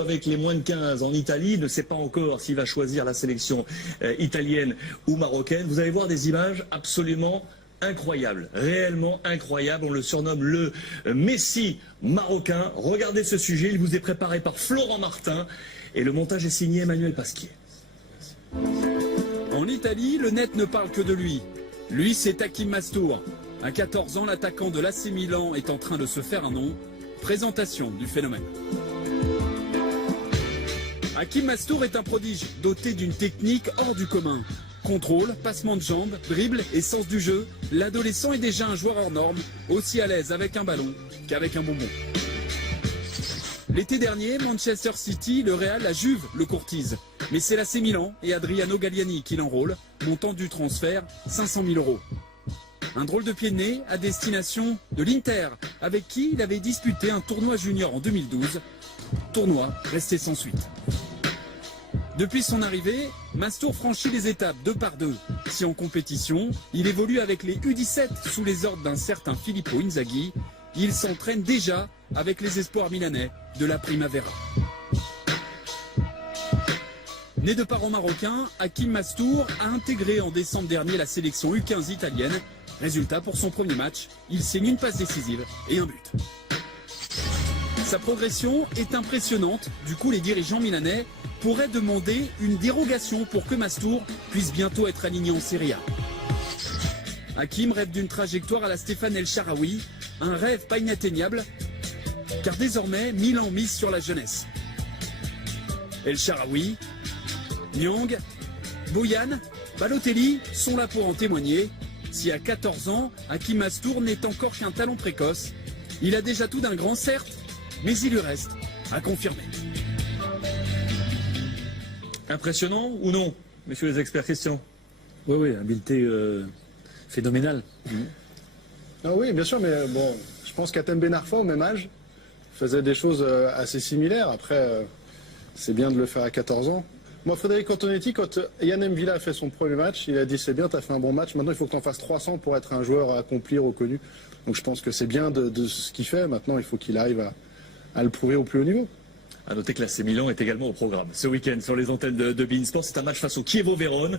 Avec les moins de 15 en Italie, ne sait pas encore s'il va choisir la sélection italienne ou marocaine. Vous allez voir des images absolument incroyables, réellement incroyables. On le surnomme le Messi marocain. Regardez ce sujet, il vous est préparé par Florent Martin et le montage est signé Emmanuel Pasquier. En Italie, le net ne parle que de lui. Lui, c'est Hakim Mastour. À 14 ans, l'attaquant de l'AC Milan est en train de se faire un nom. Présentation du phénomène. Hakim Mastour est un prodige, doté d'une technique hors du commun. Contrôle, passement de jambes, dribble et sens du jeu, l'adolescent est déjà un joueur hors norme, aussi à l'aise avec un ballon qu'avec un bonbon. L'été dernier, Manchester City, le Real, la Juve le courtise. Mais c'est l'AC Milan et Adriano Galliani qui l'enrôlent, montant du transfert 500 000 €. Un drôle de pied de nez à destination de l'Inter, avec qui il avait disputé un tournoi junior en 2012. Tournoi resté sans suite. Depuis son arrivée, Mastour franchit les étapes deux par deux. Si en compétition, il évolue avec les U17 sous les ordres d'un certain Filippo Inzaghi, il s'entraîne déjà avec les espoirs milanais de la Primavera. Né de parents marocains, Hakim Mastour a intégré en décembre dernier la sélection U15 italienne. Résultat, pour son premier match, il signe une passe décisive et un but. Sa progression est impressionnante, du coup les dirigeants milanais pourraient demander une dérogation pour que Mastour puisse bientôt être aligné en Serie A. Hakim rêve d'une trajectoire à la Stéphane El Shaarawy, un rêve pas inatteignable, car désormais Milan mise sur la jeunesse. El Shaarawy, Nyang, Boyan, Balotelli sont là pour en témoigner. Si à 14 ans, Hakim Mastour n'est encore qu'un talent précoce, il a déjà tout d'un grand certes, mais il lui reste à confirmer. Impressionnant ou non, messieurs les experts? Christian? Oui, habileté phénoménale. Ah oui, bien sûr, mais bon, je pense qu'Atem Ben Arfa, au même âge, faisait des choses assez similaires. Après, c'est bien de le faire à 14 ans. Moi, Frédéric Antonetti, quand Yann M'Vila a fait son premier match, il a dit c'est bien, tu as fait un bon match, maintenant il faut que tu en fasses 300 pour être un joueur accompli, reconnu. Donc je pense que c'est bien de ce qu'il fait, maintenant il faut qu'il arrive à le prouver au plus haut niveau. À noter que l'AC Milan est également au programme ce week-end sur les antennes de beIN Sport. C'est un match face au Chievo Vérone.